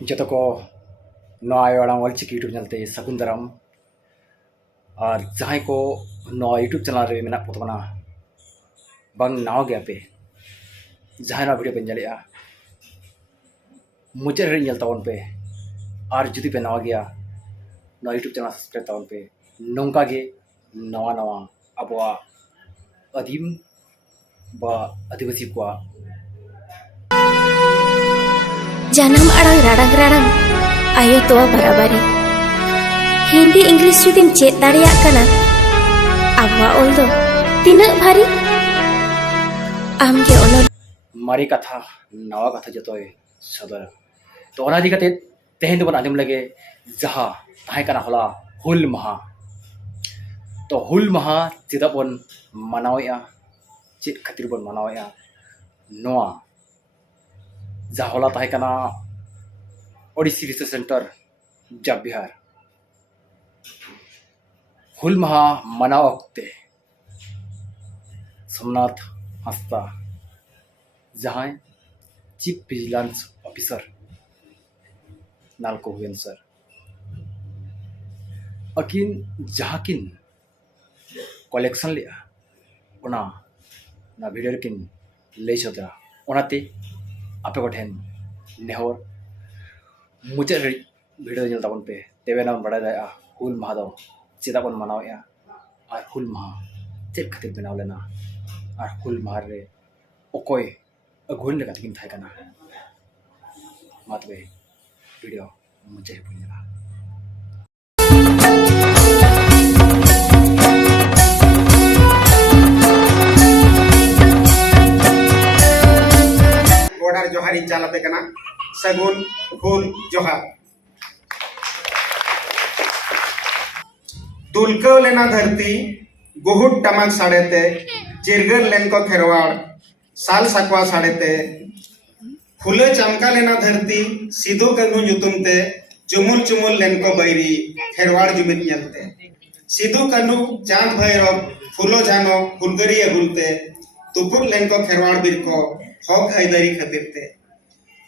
जो को नवा आयोड़ांग ऑलचिकी यूट्यूब चैनल ते सगुन दाराम और जहां को नवा यूट्यूब चैनल रे मेना पोतबना बंग नाव गया पे जहां ना वीडियो पे जलिया मुझे रे ñel tawon पे और जुदी पे नवा गया नवा यूट्यूब चैनल सब्सक्राइब tawon पे नोंका गे नवा नवा अबवा अदीम बा आदिवासी को जानम अड़ांग राड़ांग राड़ांग आयो तोआ बराबरी हिंदी इंग्लिश जुदीम चेक दाड़ियाग कना आबवा ओल दो तिनाग भारी आमगे ओनल मारी कथा नवा कथा जो सदर तो ओना दिखाते तेहन दो बन आदिम लगे जहा ताहे कना होला हुल महा तो हुल महा चिदा बन मनावया चेक खातिर बन मनावया नवा जहा होला ताहे कना ओडिसी रिसर्च सेंटर जब बिहार हुल महा मनाव वक्ते सोमनाथ हंसदा जहां चीफ विजिलेंस ऑफिसर नालको हुएन सर अकिन जहाकिन कलेक्शन लिया ओना ना वीडियो किन ले सदरा ओनाते आपे को ठेन नेहर मुझे वीडियो जल तबन पे तेवे ना बड़ा दाया हुल महा दो चेदा बन मनावया और हुल महा चेक खातिर बनाव लेना और हुल महा रे ओकोय अगुन लेका तकिन थाय कना मतबे वीडियो मुझे पुनिला गोडार जोहारी चालते कना सगुन हुल जोहार दुलकव लेना धरती गुहुट टमक साड़ेते चिरगर लेन को खेरवाड़ साल सकवा साड़ेते फुले चमका लेना धरती सिदो कंगु जुतुमते चुमुल चुमुल लेन को बैरी खेरवाड़ जुमित ñलते सिदो कंडु चांद भैरव फुलो जानो फुलगरी अगुलते तुपुर लेन को खेरवाड़ बिर को हक आइदारी खातिरते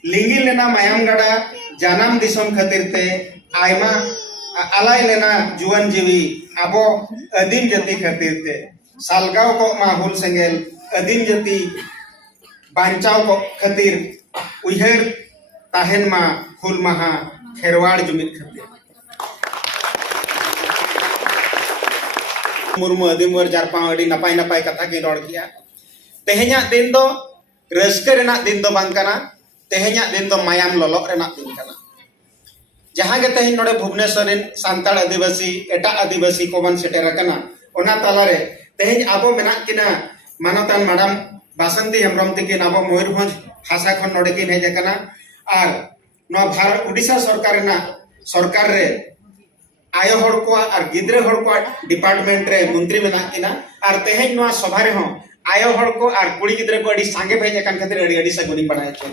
लिंगी लेना मायाम गड़ा जानम दिसम खातिरते आयमा आलाय लेना जुआन जीवी आबो अदीम जाति खातिरते सालगाव को माहुल सेंगेल अदीम जाति बांचाव को खातिर उहर ताहेन मा हुल महा खेरवाड़ जुमित खातिर मुर्मु अदीम वर जारपा अडी नपाय नपाय कथा की रोड किया तेहेኛ दिन दो रस्के रेना दिन दो बांग कना तेहेኛ दिन दो मायाम लोलो रेना दिन कना जहां के तेहेñ नोडे भुवनेश्वर सांताड़ आदिवासी एटा आदिवासी को बन सेटेर कना ओना तालारे तेहेñ आबो मेना किना मानतान मैडम बासंती हेम्ब्रम तकिन आबो मयूरभंज भाषा खन नोडे किन हेज कना और नो भारत उड़ीसा सरकार ना सरकार रे आयो हड़ को और गिद्रे हड़ को डिपार्टमेंट रे मंत्री मेना किना और तेहेñ नो सभा रे हो आयो हड़ को और कुड़ी गिद्रे को अडी सांगे भेज कान खातिर अडी अडी सगुनी पढ़ाए छे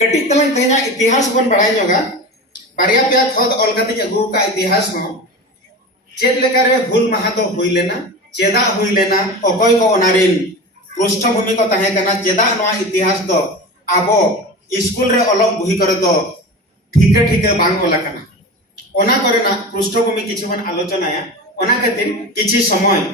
कटी तलंग तेहेñा इतिहास बन बढ़ाई जोगा बारिया पे खद अलगति अगु का इतिहास हो चेद लेकारे हुल महा तो हुई लेना चेदा हुई लेना अकय को ओनारिन पृष्ठभूमि को ताहे कना चेदा नवा इतिहास दो आबो स्कूल रे अलग बुही करे तो ठीके ठीके बांग होला कना ओना करे ना पृष्ठभूमि किछि बन आलोचना या ओना खातिर किछि समय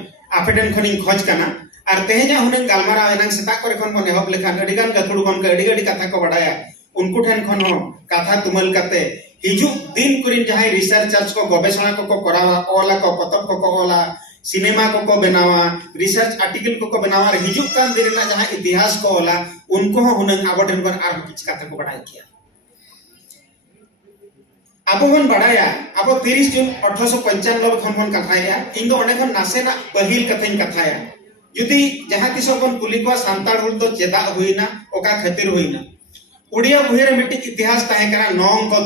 आपेडन खनि खोज कना और तेहेñा हुने गालमारा एनांग सेता करे खन बन एहब लेखान अडिगान गथुड़ गन के अडिगडी कथा को बडाया उनको ठन खन हो कथा तुमल कते हिजु दिन कुरिन जहां रिसर्चर्स को गवेषणा को करावा ओला को पतक को ओला सिनेमा को बनावा रिसर्च आर्टिकल को बनावा हिजु कान दिन ना जहां इतिहास को ओला उनको हुने आबोटन बन आर किछ कथा को बडाय किया आबो बन बडाया आबो 30 जून 1895 खन बन कथाया इन दो अने खन नासे ना पहिल कथाइन कथाया जुदी जहां तिसो बन कुली को सांताड़ हुल तो चेदा हुइना ओका खातिर हुइना उड़िया भुइरे मिट्टी इतिहास ताहे करा नौंग को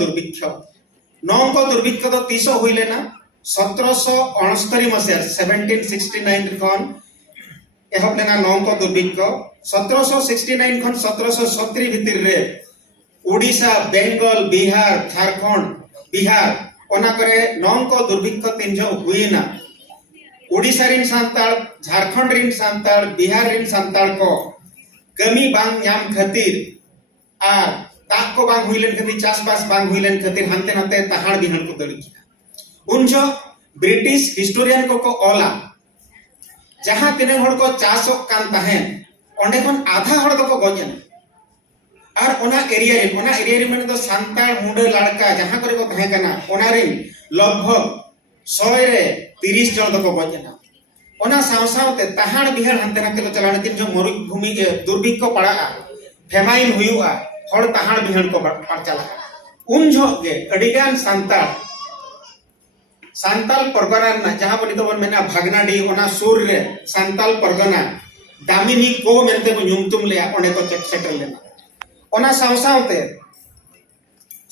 दुर्भिक्ष तो तीसो हुई लेना 1769 मसिया 1769 खन एहब लेना नौंग को दुर्भिक्ष 1769 खन 1770 भितर रे उड़ीसा बेंगल बिहार झारखंड बिहार ओना करे नौंग को दुर्भिक्ष तीनजो हुईना उड़ीसा रिन सांताड़ झारखंड रिन सांताड़ बिहार रिन सांताड़ को कमी बांग नाम खातिर आर दाग को बांग हुइलेन खातिर चासबास बांग हुइलेन खातिर हानते नाते तहाड़ बिहान को दड़ी किया उन जो ब्रिटिश हिस्टोरियन को ओला जहां तिने हड़ को चासो कान तहेन ओंडे खन आधा हड़ दो को गजन और ओना एरिया रे माने दो सांताल मुंडा लड़का जहां करे को तहे कना ओना रे लगभग 100 रे 30 जन दो को गजना ओना सावसावते तहाड़ बिहार हानते नाते को चलाने तीन जो मरुभूमि दुर्भिक्ष को पड़ा फेमाइन हुआ हड़ तहाड़ बिहार को चला उन जो के अडिगान सांताल परगना जहां बन तो बन मेना भागनाडी ओना सुर रे सांताल परगना दामिनी को मेनते को नुमतुम ले ओने को चेक सेटल लेना ओना सावसावते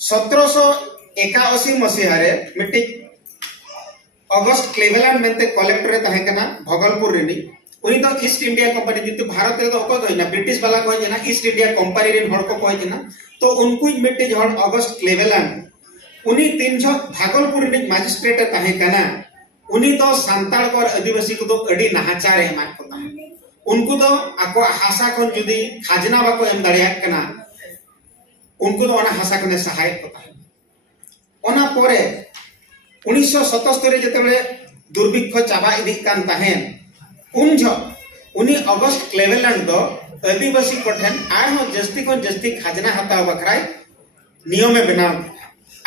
1781 मसीहा रे मिट्टी अगस्ट क्लेवेलैंड मेनते कलेक्टर रे तहे कना भगलपुर रे नी उनी तो ईस्ट इंडिया कंपनी किंतु भारत रे तो को ना ब्रिटिश वाला को जना ईस्ट इंडिया कंपनी रे हड़ को जना तो उनको मिट्टी हड़ अगस्ट क्लेवेलैंड उनी 300 भागलपुर रे मजिस्ट्रेट तहे कना उनी तो सांताल को आदिवासी को तो अडी नाहाचार एमा को तहे उनको तो आको हासा को जुदी खाजना बाको एम दाड़िया कना उनको तो ओना हासा को सहायक को तहे ओना परे 1977 रे जतेबे दुर्भिक्ष चाबा इदी कान तहेन उन जो उनी अगस्ट क्लेवेलैंड दो आदिवासी कोठन आर हो जस्ती को जस्ती खाजना हताव बखराय नियम में बनाव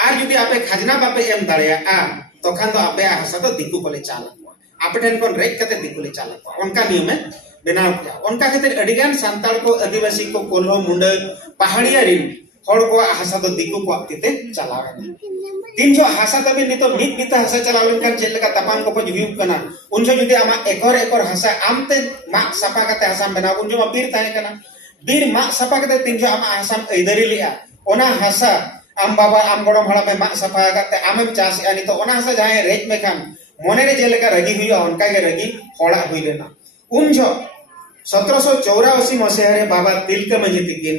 आर जुदी आपे खाजना बापे एम दाड़िया तखन तो आपे हासा तो दिकु कोले चालक आपे ठन कोन रेक कते दिकु ले चालक उनका नियम में बनाव किया उनका खातिर अडिगान सांताल को आदिवासी को कोल्हो मुंडा पहाड़िया रिन हड़ को हासा तो दिकु को आपते चलावे तीन जो हासा तबे नितो मित बिता हासा चलावन kan चेल लगा तपाम को हुयुक कना उन जो जुदी आमा एकर एकर हासा आमते मा सपा कते हासा बनाव उन जो बीर ताहे कना बीर मा सपा कते तीन जो आमा हासा एदरी लिया ओना हासा आम बाबा आम गड़म हड़ा में मा सफा करते आमेम चास यानी तो ओना हासा जाए रेज में खान मोने रे जेलेका रगी हुई उनका के रगी होड़ा हुई लेना उन जो 1784 मसीहा रे बाबा तिलका मांझी तिकिन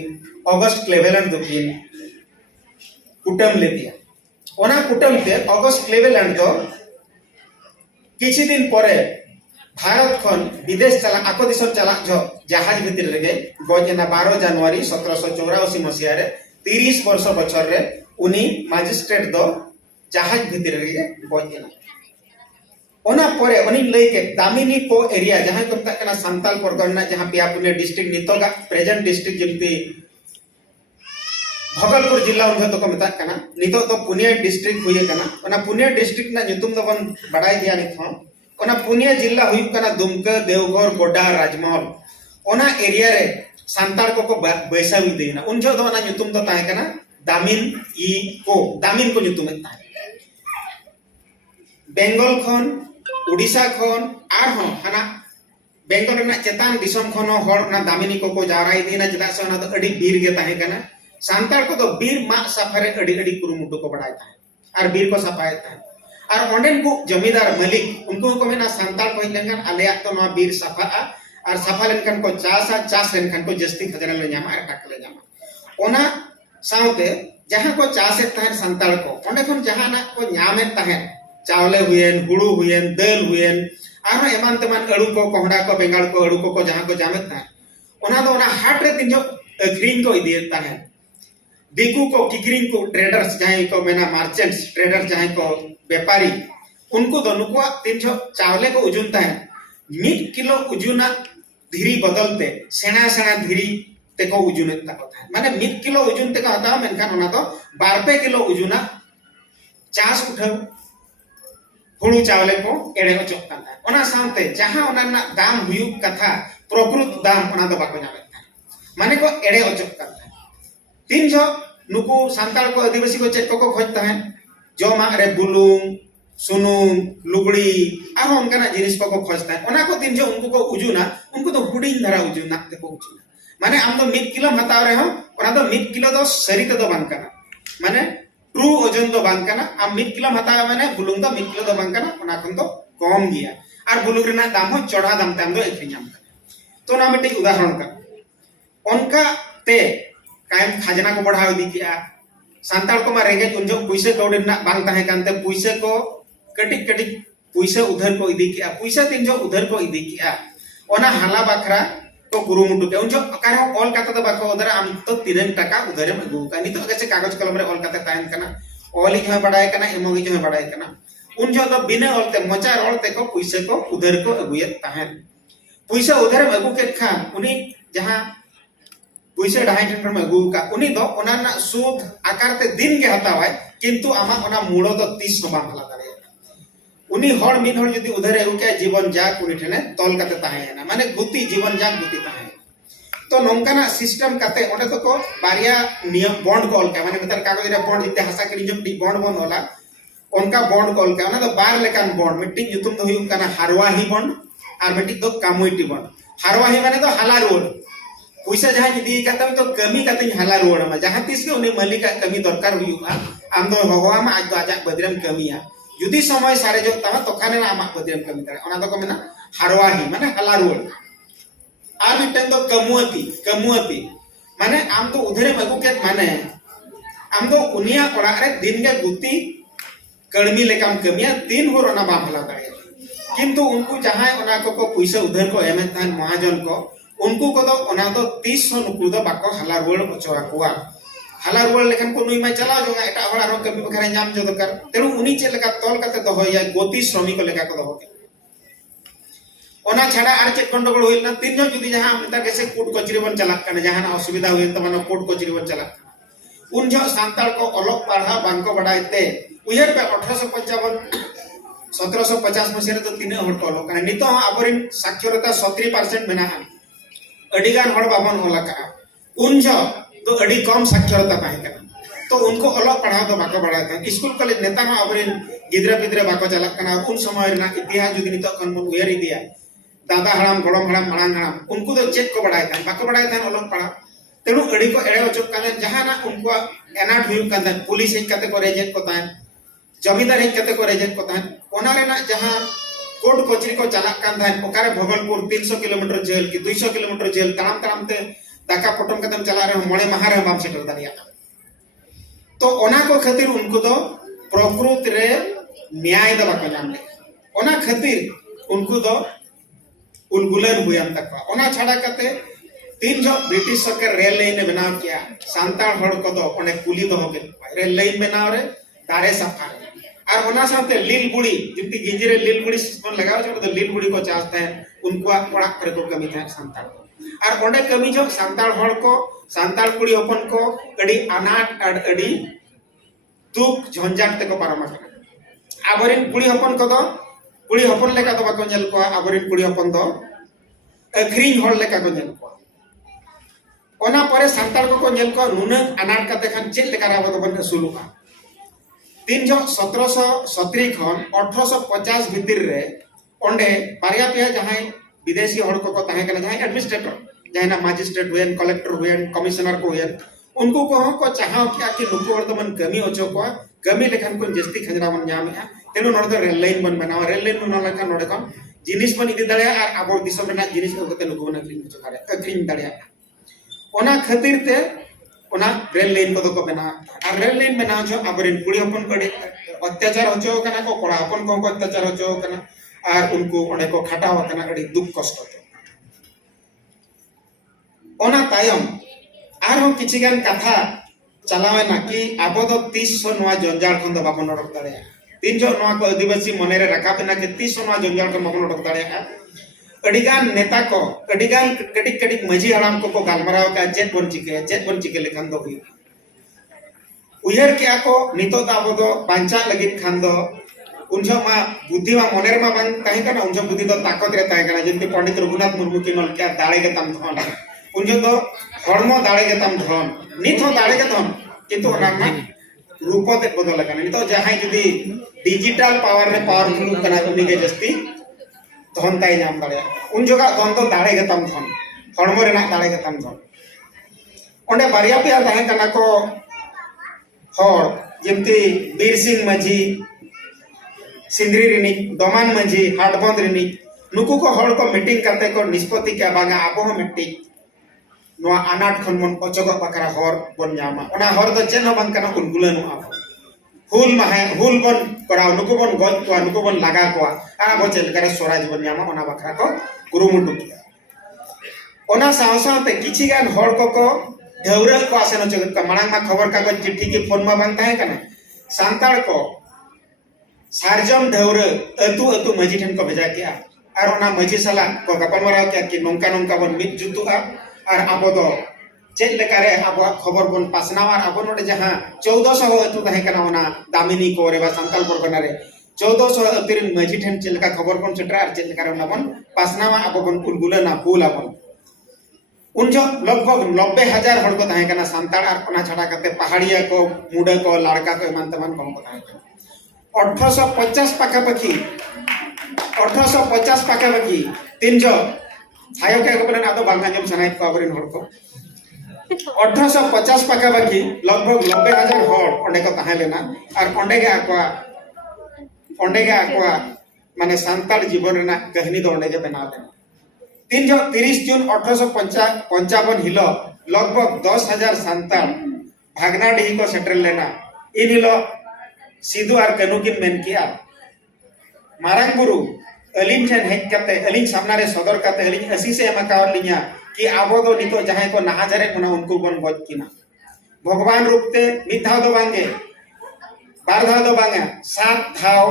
अगस्ट क्लेवेलैंड दुकिन कुटम ले दिया ओना कुटम ते अगस्ट क्लेवेलैंड दो किछि दिन परे भारत खन विदेश चला आको दिसम चला जो जहाज भीतर रे गजना 12 जनवरी 1784 मसीहा रे 30 वर्ष बछर रे उनी मजिस्ट्रेट दो जहाज भीतर रे गजना ओना परे उनी लई के दामिनी को एरिया जहां को तक ना सांताल परगना जहां पियापुने डिस्ट्रिक्ट नितोगा प्रेजेंट डिस्ट्रिक्ट जेमती भगलपुर जिला उन तो को मेता कना नितो तो पुनिया डिस्ट्रिक्ट हुई कना ओना पुनिया डिस्ट्रिक्ट ना जुतुम तो बन बड़ाई दिया नि थो ओना पुनिया जिला हुई कना दुमका देवघर गोड्डा राजमहल ओना एरिया रे सांताल को बैसा हुई देना उन जो ना जुतुम तो ताहे कना दामिन को जुतुम ताहे बेंगल खन उड़ीसा खन आर हो हना बेंगल रे चेतान दिसम खन हर ना दामिनी को जाराई देना जदा से ना तो अडी बीर गे ताहे कना सांताल को तो बीर मा सफारे अडी अडी कुरुमुटु को बढ़ाई था और बीर को सफाए था और ओंडेन को जमींदार मालिक उनको को मेना सांताल को लेंगन आलेया तो ना बीर सफा और सफा लेनकन को चास लेनकन को जस्ती खजना ले जामा और टाक ले जामा ओना साउते जहां को चास था सांताल को ओंडे खन जहां ना को न्यामे था चावले हुएन हुड़ू हुएन दल हुएन और एमान तमान अड़ू को कोहड़ा को बेंगाल को अड़ू को जहां को जामे था ओना तो ओना हाट रे तीन जो अग्रीन को इदियता है दिकू को किकरिंग को ट्रेडर्स जहां को मेना मार्चेंट्स ट्रेडर्स जहां को व्यापारी उनको दोनों को 300 चावले को उजुनता है 1 किलो उजुना धीरी बदलते सेना सेना धीरी ते को उजुनता होता है माने 1 किलो उजुन ते का होता मेनखान ओना तो 12 किलो उजुना चास उठाव हुड़ू चावले को एड़े को चोकता है ओना साउते जहां ओना ना दाम हुयु कथा प्रकृत दाम ओना दो बाको जामे माने को एड़े अचक करता है 300 नुकु सांताल को आदिवासी को चेक को खोजता है जो मारे बुलुंग सुनुम लुगड़ी और उनका जिनिस को खोजता है ओना को 300 उनको को उजुना उनको तो हुडिंग धरा उजुना ते को उजुना माने हम तो 1 किलो हताव रे हो ओना तो 1 किलो तो सरी तो बांग करना माने ट्रू ओजन तो बांग करना हम 1 किलो हताव माने बुलुंग तो 1 किलो तो बांग करना ओना खन तो कम गया और बुलुंग रे ना दाम हो चढ़ा दाम ते हम तो एकरियाम तो ना मिटे उदाहरण का उनका ते कायम खाजना को बढ़ाव दी किया सांताल को मा रेंगे उन जो पैसे कौड़ी ना बांग ताहे कानते पैसे को कटिक कटिक पैसे उधर को इदी किया पैसे 300 उधर को इदी किया ओना हाला बखरा को कुरुमुटु के उन जो अकार ऑल काते तो बाको उधर आम तो 3 टका उधर में गु का नितो कैसे कागज कलम रे ऑल काते तायन कना ऑल ही बड़ाय कना एमोगी जो बड़ाय कना उन जो तो बिना ऑलते मचा ऑलते को पैसे को उधर को अगुए ताहन पैसा उधर में अगु के खान उनी जहां पैसे ढाई टन में अगु का उनी दो ओना ना सूद आकार ते दिन के हतावाय किंतु आमा ओना मूड़ो तो 30 बा हला दारे उनी हर मिन हर यदि उधर अगु के जीवन जाग उनी ठने तोल काते ताहेना माने गुती जीवन जाग गुती ताहे तो नोंकाना सिस्टम काते ओने तो को बारिया नियम बॉन्ड कॉल का माने नतर कागज रे बॉन्ड जिते हसा के निजम टी बॉन्ड बॉन्ड होला उनका बॉन्ड कॉल का तो बार लेकान बॉन्ड मिट्टी युतुम तो हुई काना हारवाही बॉन्ड और मिट्टी तो कामुइटी बॉन्ड हारवाही माने तो हाला रोड पैसा जहां यदि काते तो कमी काते हाला रोड मा जहां तीस के उनी मालिक का कमी दरकार हुई आम दो होवा मा आज तो आजा बदरम कमिया यदि समय सारे जो तमा तो खाने आमा बदरम कमी करे ओना तो को मेना हारवाही माने हाला रोड और मिट्टन तो कमुअती माने आम तो उधरे मगु के माने आम तो उनिया ओड़ा रे दिन के गुती कड़मी लेकाम कमिया 3 होर ओना बा भला दाड़े किंतु उनको जहां ओना को पैसा उधर को एमे थान महाजन को उनको को तो ओना तो 300 नुकु दो बाको हला रोड ओचवा कुआ हला रोड लेखन को नुई मा चला जोगा एटा होड़ा रो कमी बखरे नाम जो दरकार तेनु उनी चे लेका तोल काते दो होया गोती श्रमिक लेका को दो ओना छाड़ा आर चेक गंडगोल होइलना 3 जन जुदी जहां नेता कैसे कोर्ट कचरी बन चला कने जहां असुविधा होइल त माने कोर्ट कचरी बन चला उन जो सांताल को अलग पढ़ा बांको बडाइते उयर पे 1855 1750 मसीह तो 3 हड़ टोलो कने नितो आबरिन साक्षरता 70% मेना अडिगान हड़ बाबन होला का उन जो तो अडी कम साक्षरता पाए कना तो उनको अलग पढ़ा तो बाको बडाइते स्कूल कॉलेज नेता मा आबरिन गिद्रा पिद्रा बाको चला कना उन समय ना इतिहास जुदी नितो कन मन उयर दिया दादा हराम गोड़म हराम मरांग हराम उनको तो चेक को बडाइते बाको बडाइते अलग पढ़ा तेनु अडी को एड़े ओचक काने जहाना उनको एनाट हुई काने पुलिस हेज काते को रेजेट को तान जमींदार हेज काते को रेजेट को तान ओना रेना जहां कोर्ट कचरी को चला कान थान ओकारे भगलपुर 300 किलोमीटर जेल की 200 किलोमीटर जेल ताम ताम ते दाका पटम कदम चला रहे मोड़े महारे बाम सेटर दारिया तो ओना को खातिर उनको तो प्रकृति रे न्याय द बाको नाम ले ओना खातिर उनको तो उलगुलन हुयाम तक ओना छाड़ा काते 3 जो ब्रिटिश सरकार रेल लाइन बनाव किया सांताल हड़ को तो ओने कुली दो के रेल लाइन बनाव रे दारे सफा और ओना साथे लील बुड़ी जितनी गिंजरे लील बुड़ी सिस्टम लगाव जो तो लील बुड़ी को चाहते हैं उनको ओड़ा करे को कमी था सांताल और ओने कमी जो सांताल हड़ को सांताल कुड़ी ओपन को अडी अनाट और अडी दुख झंझाट ते को पारमा आबरिन कुड़ी ओपन को तो कुड़ी ओपन लेका तो बाको नेल को आबरिन कुड़ी ओपन तो अखरीन हड़ लेका को नेल को ओना परे सांताल को नेल को नुन अनाट काते खान चेक लेका राव तो बन सुलुका 3 जो 1770 खन 1850 भीतर रे ओंडे बारिया पे जहां विदेशी हड़ को ताहे कना जहां एडमिनिस्ट्रेटर जहां ना magistrate when collector when commissioner को हुएन उनको को चाहा कि नुको हड़ तो मन कमी ओचो को कमी लेखन को जस्ती खजरा मन नाम है तेनो नोड रेल लाइन बन बनावा रेल लाइन बना लेखा नोडे को जिनिस बन इदि दाड़े और आबो दिसम रेना जिनिस को ते नुको बन अग्रिम ओचो करे अग्रिम दाड़े ओना खातिर ते ओना रेल लाइन को तो बना और रेल लाइन बना जो आबरिन कुड़ी अपन कड़े अत्याचार होचो कना को कोड़ा अपन को अत्याचार होचो कना और उनको ओने को खटाव कना कड़ी दुख कष्ट ओना तायम आर हम किछि गान कथा चलावे ना कि आबो तो 300 नवा जंजाल खन दो बाबन रख दाड़े 300 नवा को आदिवासी मने रे रखा ना कि 300 नवा जंजाल खन बाबन रख दाड़े अडिगान नेता को अडिगान कटिक कटिक मजी हराम को गालमराव का जेट बन चिके लेखान दो हुई उयर क्या को नितो दाबो दो बांचा लगित खान दो उनजो मा बुद्धि मा मनेर मा बांग ताहे कना उनजो बुद्धि दो ताकत रे ताहे कना जेंति पंडित रघुनाथ मुर्मू की नल क्या दाड़े के तम धन उनजो दो हड़मो दाड़े के तम धन नित हो दाड़े के धन किंतु ओना मा रूप ते बदल कना नितो जहां जुदी डिजिटल पावर रे पावरफुल कना उनी के जस्ती धन ताई नाम दाड़े उन जगह धन तो दाड़े के तम धन हड़मो रे ना दाड़े के तम धन ओंडे बारिया पे ताहे कना को हर जेमती बीर सिंह माझी सिंदरी रिनी दमान माझी हाटबंद रिनी नुकु को हर को मीटिंग करते को निष्पत्ति क्या बांगा आबो हो मीटिंग नोआ अनाट खन मन अचगो बकरा हर बन जामा ओना हर दो चेन बन कना उलगुलन आबो हुल माहे हुल बन कराव नुकु बन गज को नुकु बन लगा को आ बचल करे स्वराज बन जामा ओना बकरा को गुरुमुंडु किया ओना साव सावते किछि गान हर को ढौरा को आसेन जगत का मांग मा खबर कागज चिट्ठी की फोन मा बांग ताहे कना सांताड़ को सारजम ढौरा अतु अतु मजी ठन को भेजा किया और ओना मजी सला को गपन मराव किया कि नोंका नोंका बन मित जुतुआ और आबो दो चेक लेकारे आबो खबर बन पासनावा आबो नोडे जहां 1400 अतु ताहे कना ओना दामिनी को रे बा सांताल परगना रे 1400 अतिरिन मजी ठन चेलका खबर बन चेट्रा और चेक लेकारे ओना बन पासनावा आबो बन कुलगुलना फूल आबो उन जो लगभग 90,000 हड़ को ताहे कना सांताड़ और ओना छाड़ा करते पहाड़िया को मुडा को लाड़का को एमान तमान को ताहे कना 1850 पाखापाखि 1850 पाखापाखि तीन जो छायो के बोले ना तो बांगाजम सनाइत को आबरिन हड़ को 1850 पाखापाखि लगभग 90,000 हड़ ओंडे को ताहे लेना और ओंडे के आकवा माने सांताड़ जीवन रेना कहानी दो ओंडे के बना लेना 30 जून 1855 हिलो लगभग 10,000 सांताड़ भागनाडीही को सेटल लेना इन हिलो सिधु और कनु किन मेन किया मारंग गुरु अलिन ठन हेज कते अलिन सामना रे सदर कते अलिन असी से एमकाव लिया कि आबो दो नितो जहां को नाहाजरे मना उनको बन गज किना भगवान रूपते मिद धाव दो बांगे बार धाव दो बांगे 7 धाव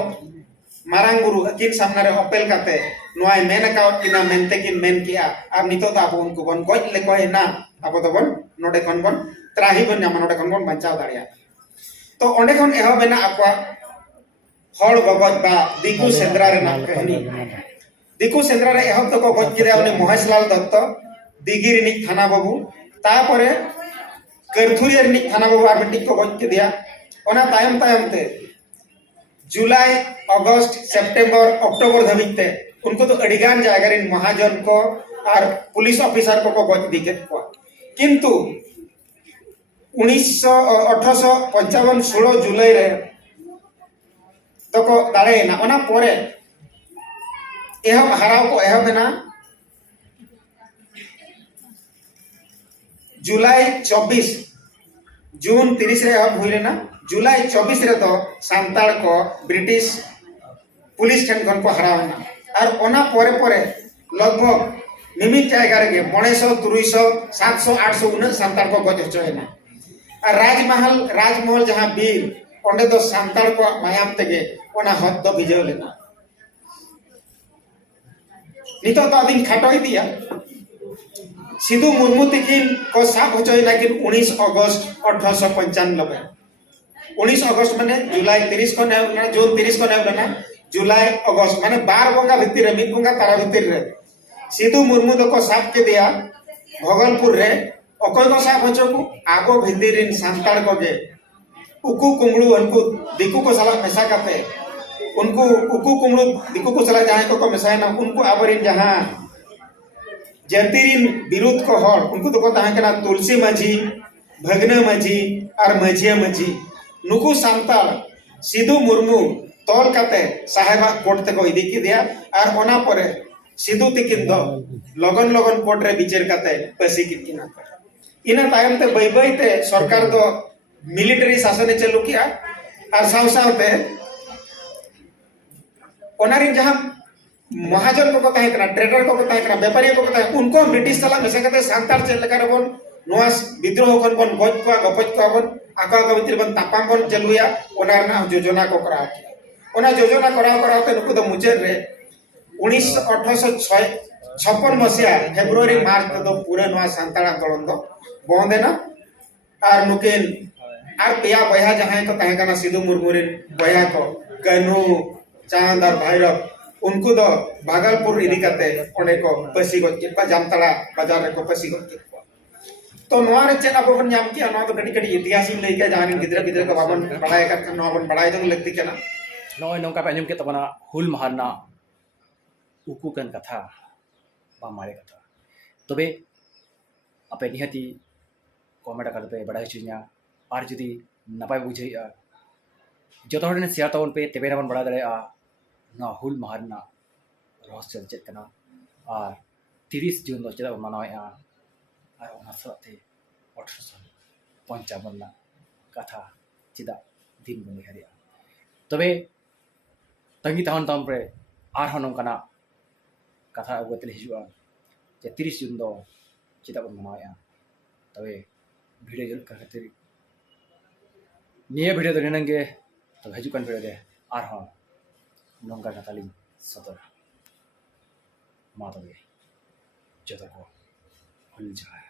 मारंग गुरु अकिन सामना रे अपेल कते नोय मेन काव किना मेनते किन मेन किया अब नितो ता आबो उनको बन गज ले कोय ना आबो तो बन नोडे खन बन त्राही बन नामा नोडे खन बन बचाव दाड़िया तो ओंडे खन एहो बेना आपवा हड़ गगज बा दिकु सेंद्रा रे ना कहानी दिकु सेंद्रा रे एहो तो को गज किदा उनी महेशलाल दत्त दिगिर निक थाना बाबू तापरे करथुरियर निक थाना बाबू आर मिटिक को गज किदिया ओना तायम तायम ते जुलाई अगस्त सेप्टेम्बर अक्टोबर धबिते उनको तो अडिगान जायगा रे महाजन को और पुलिस ऑफिसर को गज दिकेत को किंतु 1855 16 जुलाई रे तो को दाड़े ना ओना पोरे एहो हराव को एहो बेना जुलाई 24 जून 30 रे एहो हुई ना जुलाई 24 रे तो सांताड़ को ब्रिटिश पुलिस ठन खन को हराव ना और ओना पोरे पोरे लगभग निमित जायगा रे 900 300 700 800 उन सांताड़ को गज होचो ना और राजमहल जहां बीर ओंडे दो सांताड़ को मायाम तेगे ओना हद दो भिजो लेना नितो तो दिन खाटोई दिया सिधु मुर्मू तिकिन को साब होचोई लेकिन 19 अगस्त 1895 19 अगस्त माने जुलाई 30 को ने जून 30 को ने ना जुलाई अगस्त माने 12 बंगा भितर रे मिद बंगा तारा भितर रे सिधु मुर्मू दो को साब के दिया भगलपुर रे अकोय को साब होचो को आगो भितिरिन सांताड़ को गे उकु कुमड़ू उनको दिकु को सला मेसा करते उनको उकु कुमड़ू दिकु को सला जहां को मेसा ना उनको आवरिन जहां जतिरिन विरुद्ध को हर उनको तो को ताहे कना तुलसी माझी भगना माझी और माझिया माझी नुकु सांताड़ सिधु मुर्मू तोल कते साहेबा कोर्ट ते को इदी की दिया और ओना परे सिधु तिकिन दो लगन लगन कोर्ट रे विचार कते पसी किना इना तायम ते बई बई ते सरकार दो मिलिट्री शासन चालू किया और साव सावते ओनारिन जहां महाजन को ताहे कना ट्रेडर को ताहे कना व्यापारी को ताहे उनको ब्रिटिश सला मेसे कते सांताड़ चेल लेकर बन नोआ विद्रोह खन बन गज को गपज को बन आका का भितर बन तापाम बन चलुया ओनार ना योजना को करा ओना योजना कराते नुकु तो मुचेर रे 1856 मसिया फेब्रुआरी मार्च तो पूरे नोआ सांताड़ आंदोलन दो बंद ना और नुकिन और पेया बया जहां को ताहे कना सिधु मुर्मू रे बया को कनु चांद और भैरव उनको तो भागलपुर इदी करते ओने को पसी गज के जामताड़ा बाजार रे को पसी गज के तो नोआ रे चेक अब बन नाम किया नोआ तो कटी कटी इतिहास में लेके जहां गिदरा गिदरा को बाबन बड़ाई कर नोआ बन बड़ाई दंग लगती केना नोय नोंका पे के तबना हुल महारना उकु कन कथा बा मारे कथा तबे आपे निहती कमेंट करते बड़ाई चुनिया और जुदी नपाय बुझेगा जो हर शेयर तबन पे तेबे बन बड़ा दाड़ा ना हुल महारना रहस्य चेक कना और 30 जून दो चेदा मनावेआ और ओना साथे 1855 कथा चेदा दिन बन हरिया तबे तंगी तहन तम पे आर नंकाना कथा अगुते हिजुआ जे 30 जून दो चेदा बन मनाया तबे वीडियो जल कर खातिर निया वीडियो तो निनंगे तब हजुकान वीडियो दे आरहा नंगा कथाली सदर मा तबे जदा को हल जाए